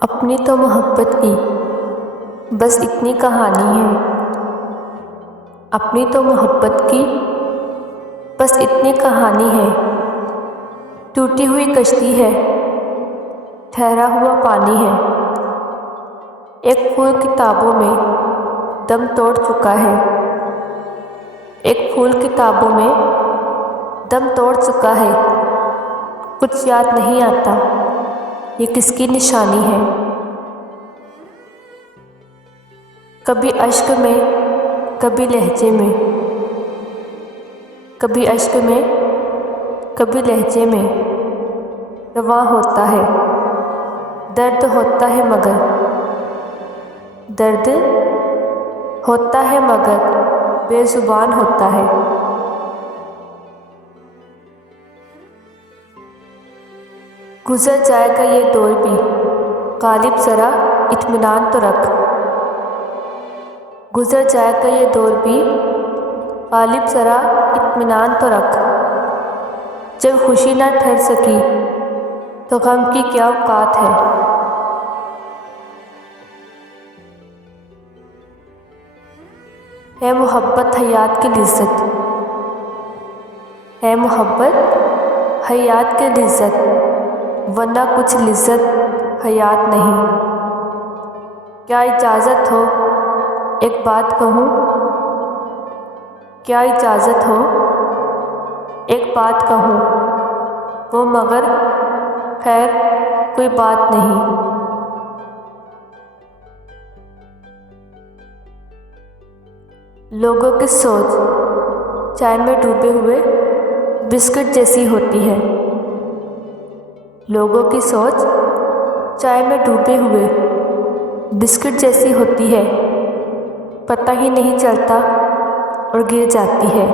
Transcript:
अपनी तो मोहब्बत की बस इतनी कहानी है। अपनी तो मोहब्बत की बस इतनी कहानी है। टूटी हुई कश्ती है, ठहरा हुआ पानी है। एक फूल किताबों में दम तोड़ चुका है। एक फूल किताबों में दम तोड़ चुका है। कुछ याद नहीं आता ये किसकी निशानी है। कभी अश्क में, कभी लहजे में, कभी अश्क में, कभी लहजे में रवां होता है। दर्द होता है मगर, दर्द होता है मगर बेजुबान होता है। गुजर जाएगा ये दौर भी, गालिब ज़रा इत्मीनान तो रख। गुजर जाएगा ये दौर भी, गालिब ज़रा इत्मीनान तो रख। जब खुशी ना ठहर सकी तो गम की क्या औकात है। है मोहब्बत हयात की लिज़्ज़त, है मोहब्बत हयात की लिज़्ज़त, वरना कुछ लिज़्ज़त हयात नहीं। क्या इजाज़त हो एक बात कहूँ, क्या इजाज़त हो एक बात कहूँ, वो मगर खैर कोई बात नहीं। लोगों की सोच चाय में डूबे हुए बिस्किट जैसी होती है। लोगों की सोच चाय में डूबे हुए बिस्किट जैसी होती है। पता ही नहीं चलता और गिर जाती है।